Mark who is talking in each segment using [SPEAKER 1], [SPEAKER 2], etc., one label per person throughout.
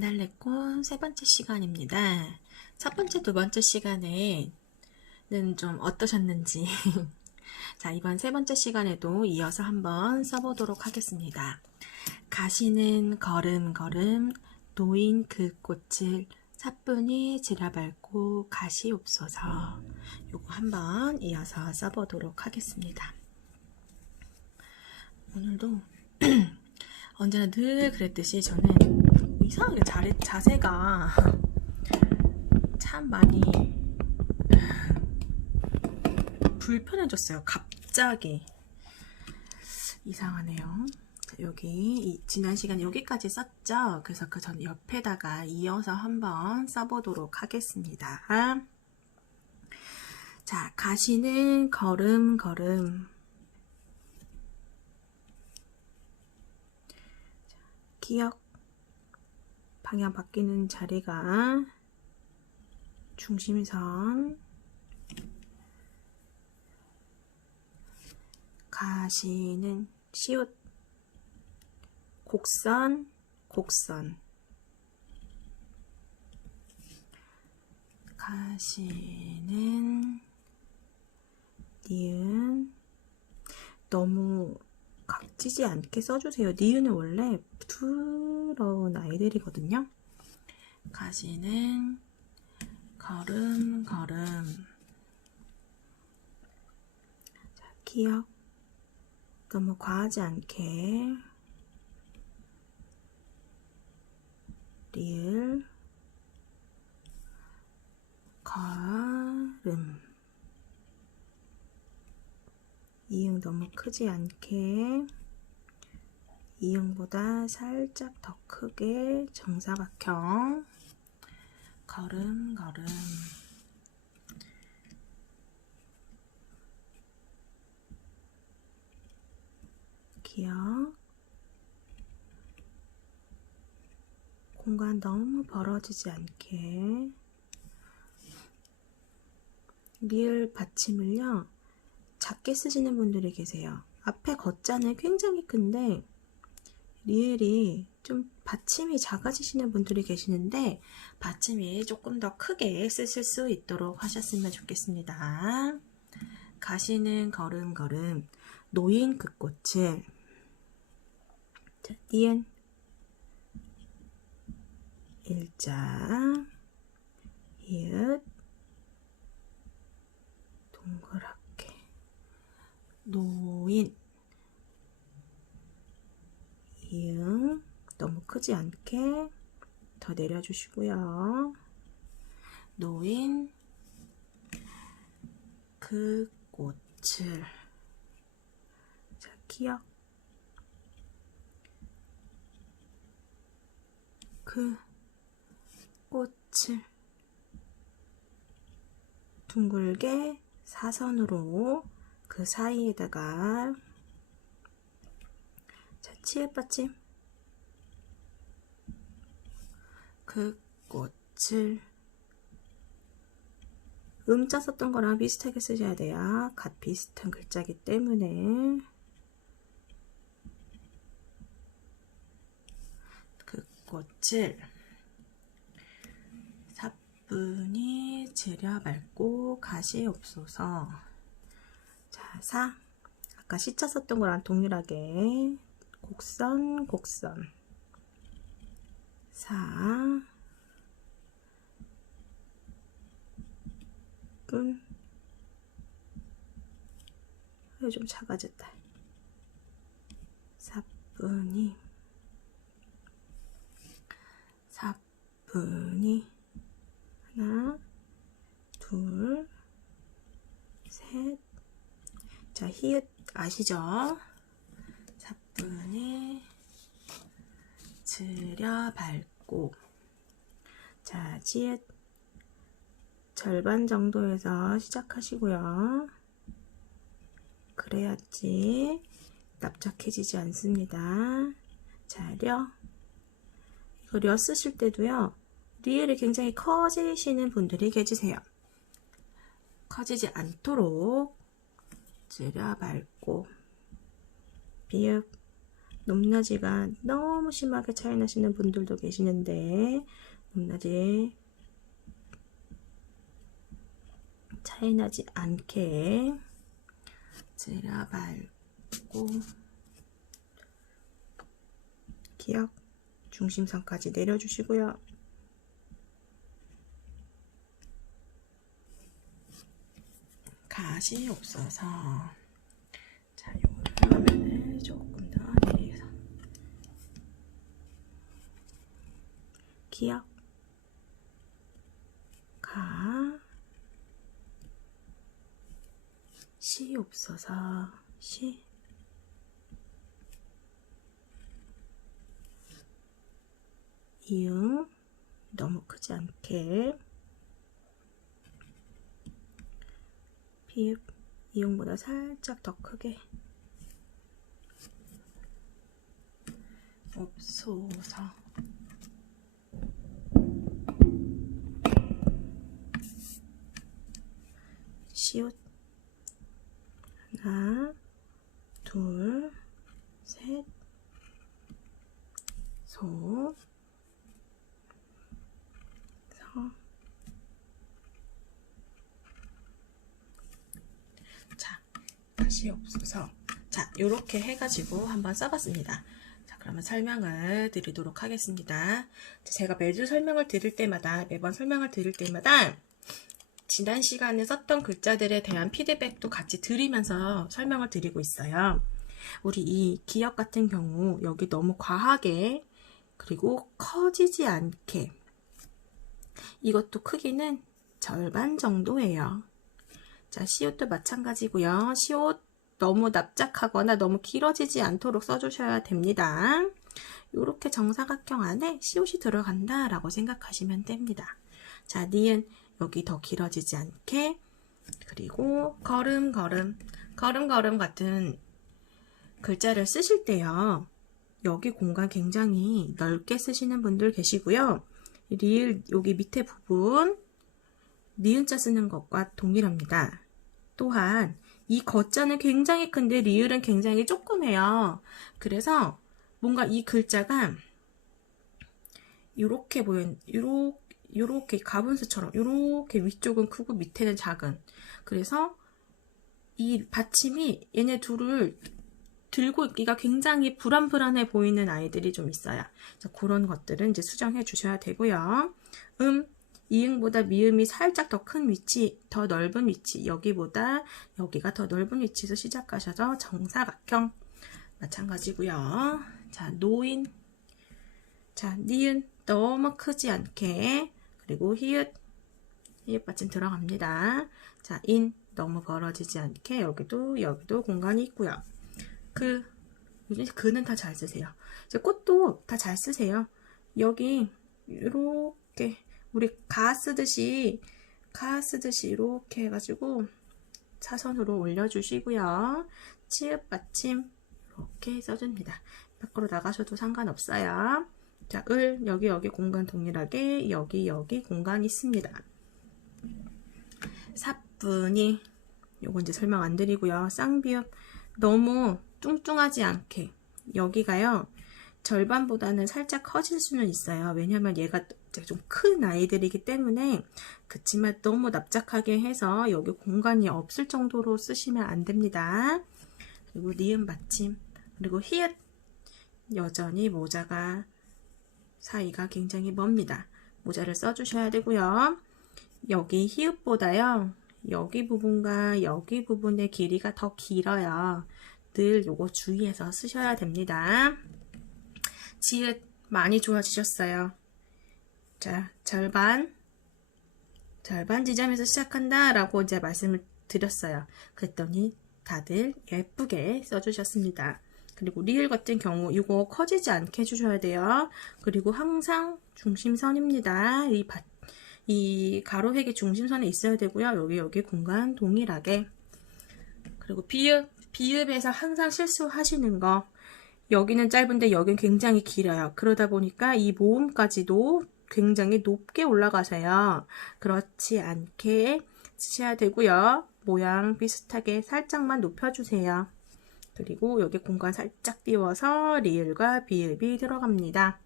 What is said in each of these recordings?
[SPEAKER 1] 진달래꽃 세 번째 시간입니다. 첫 번째, 두 번째 시간에는 좀 어떠셨는지. 자, 이번 세 번째 시간에도 이어서 한번 써보도록 하겠습니다. 가시는 걸음걸음 노인 그 꽃을 사뿐히 지라밟고 가시옵소서. 요거 한번 이어서 써보도록 하겠습니다. 오늘도 언제나 늘 그랬듯이 저는 이상하게 자리, 자세가 참 많이 불편해졌어요. 갑자기. 이상하네요. 자, 여기 이 지난 시간에 여기까지 썼죠. 그래서 그 전 옆에다가 이어서 한번 써보도록 하겠습니다. 자, 가시는 걸음 걸음 기억 방향 바뀌는 자리가 중심선 가시는 시옷 곡선 곡선 가시는 니은 너무 각지지 않게 써주세요. 니은은 원래 부드러운 아이들이거든요. 가시는 걸음 걸음. 자, 기억. 너무 과하지 않게. 리을. 걸음. 이응 너무 크지 않게 이응보다 살짝 더 크게 정사각형. 걸음 걸음. 기억. 공간 너무 벌어지지 않게. 리을 받침을요 작게 쓰시는 분들이 계세요. 앞에 겉자는 굉장히 큰데 리을이 좀 받침이 작아지시는 분들이 계시는데 받침이 조금 더 크게 쓰실 수 있도록 하셨으면 좋겠습니다. 가시는 걸음걸음 노인 그 꽃을 자, 니은 일자 이읒 동그랗게 노인 이응 너무 크지 않게 더 내려주시고요. 노인 그 꽃을 자 기억 그 꽃을 둥글게 사선으로 그 사이에다가 자, 치읓 받침 그 꽃을 음자 썼던 거랑 비슷하게 쓰셔야 돼요. 갓 비슷한 글자기 때문에. 그 꽃을 사뿐히 지려 밟고 가시옵소서. 자, 사. 아까 시자 썼던 거랑 동일하게. 곡선 곡선 사 분. 좀 작아졌다. 사분이 사분이 하나 둘 셋. 자 히읗 아시죠? 사분이 들여 밟고 자 지읒 절반 정도에서 시작하시고요. 그래야지 납작해지지 않습니다. 자, 려. 이거 려 쓰실 때도요. 리을이 굉장히 커지시는 분들이 계시세요. 커지지 않도록 줄여 밟고 비읍 높낮이가 너무 심하게 차이 나시는 분들도 계시는데 높낮이 차이 나지 않게 제라 밟고 기억 중심선까지 내려주시고요. 가시 없어서 자, 요거를 화면을 조금 더 내려서 기억. 가. 시 없어서 시. 이응. 너무 크지 않게. 비읍. 이응보다 살짝 더 크게. 없소서 시옷 하나 둘 셋 소, 서. 자, 다시 없어서. 자, 요렇게 해가지고 한번 써봤습니다. 자, 그러면 설명을 드리도록 하겠습니다. 자, 제가 매주 설명을 드릴 때마다, 매번 설명을 드릴 때마다, 지난 시간에 썼던 글자들에 대한 피드백도 같이 드리면서 설명을 드리고 있어요. 우리 이 기억 같은 경우, 여기 너무 과하게, 그리고 커지지 않게, 이것도 크기는 절반 정도예요. 자, 시옷도 마찬가지고요. 시옷 너무 납작하거나 너무 길어지지 않도록 써주셔야 됩니다. 이렇게 정사각형 안에 시옷이 들어간다 라고 생각하시면 됩니다. 자, 니은 여기 더 길어지지 않게 그리고 걸음 걸음 걸음 걸음 같은 글자를 쓰실 때요. 여기 공간 굉장히 넓게 쓰시는 분들 계시고요. 리을 여기 밑에 부분 니은자 쓰는 것과 동일합니다. 또한 이 거자는 굉장히 큰데 리을은 굉장히 조그매요. 그래서 뭔가 이 글자가 이렇게 보여 요렇게 요렇게 가분수처럼 요렇게 위쪽은 크고 밑에는 작은 그래서 이 받침이 얘네 둘을 들고 있기가 굉장히 불안불안해 보이는 아이들이 좀 있어요. 그런 것들은 이제 수정해 주셔야 되고요. 음, 이응보다 미음이 살짝 더 큰 위치, 더 넓은 위치, 여기보다 여기가 더 넓은 위치에서 시작하셔서 정사각형 마찬가지고요. 자, 노인. 자, 니은 너무 크지 않게 그리고 히읗 히읗 받침 들어갑니다. 자, 인 너무 벌어지지 않게 여기도 여기도 공간이 있고요. 그 그는 다 잘 쓰세요. 이제 꽃도 다 잘 쓰세요. 여기 이렇게 우리 가 쓰듯이 가 쓰듯이 이렇게 해가지고 차선으로 올려주시고요. 치읓 받침 이렇게 써줍니다. 밖으로 나가셔도 상관없어요. 자, 을 여기 여기 공간 동일하게 여기 여기 공간 있습니다. 사뿐이 요거 이제 설명 안 드리고요. 쌍비읍 너무 뚱뚱하지 않게 여기가요. 절반보다는 살짝 커질 수는 있어요. 왜냐면 얘가 좀 큰 아이들이기 때문에 그치만 너무 납작하게 해서 여기 공간이 없을 정도로 쓰시면 안 됩니다. 그리고 니은 받침 그리고 히읗 여전히 모자가 사이가 굉장히 멉니다. 모자를 써주셔야 되고요. 여기 히읗보다요. 여기 부분과 여기 부분의 길이가 더 길어요. 늘 요거 주의해서 쓰셔야 됩니다. 지읒 많이 좋아지셨어요. 자, 절반 절반 지점에서 시작한다 라고 이제 말씀을 드렸어요. 그랬더니 다들 예쁘게 써주셨습니다. 그리고 리을 같은 경우 이거 커지지 않게 해주셔야 돼요. 그리고 항상 중심선입니다. 이, 바, 이 가로획이 중심선에 있어야 되고요. 여기 여기 공간 동일하게 그리고 비읍 비읍에서 항상 실수하시는 거 여기는 짧은데 여기는 굉장히 길어요. 그러다 보니까 이 모음까지도 굉장히 높게 올라가세요. 그렇지 않게 쓰셔야 되고요. 모양 비슷하게 살짝만 높여주세요. 그리고 여기 공간 살짝 띄워서 리을과 비읍이 들어갑니다.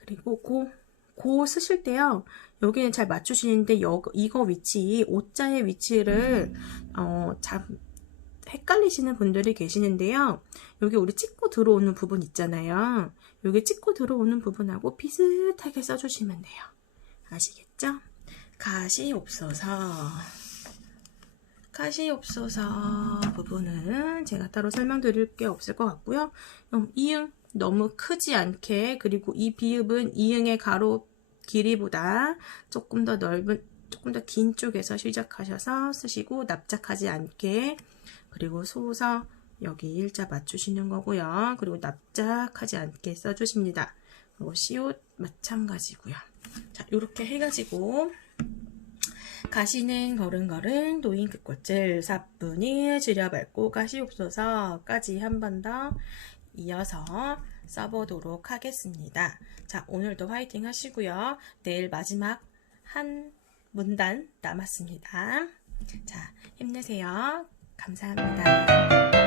[SPEAKER 1] 그리고 고, 고 쓰실 때요. 여기는 잘 맞추시는데 여, 이거 위치, 오자의 위치를 어, 잘 헷갈리시는 분들이 계시는데요. 여기 우리 찍고 들어오는 부분 있잖아요. 여기 찍고 들어오는 부분하고 비슷하게 써주시면 돼요. 아시겠죠? 가시 옵소서. 가시 옵소서 부분은 제가 따로 설명드릴 게 없을 것 같고요. 음, 이응 너무 크지 않게 그리고 이 비읍은 이응의 가로 길이보다 조금 더 넓은 조금 더 긴 쪽에서 시작하셔서 쓰시고 납작하지 않게 그리고 소서 여기 일자 맞추시는 거고요. 그리고 납작하지 않게 써주십니다. 그리고 시옷 마찬가지고요. 자, 이렇게 해가지고 가시는 걸음걸음 노인 끝꽃을 사뿐히 줄여밟고 가시옵소서까지 한 번 더 이어서 써보도록 하겠습니다. 자, 오늘도 화이팅 하시고요. 내일 마지막 한 문단 남았습니다. 자, 힘내세요. 감사합니다.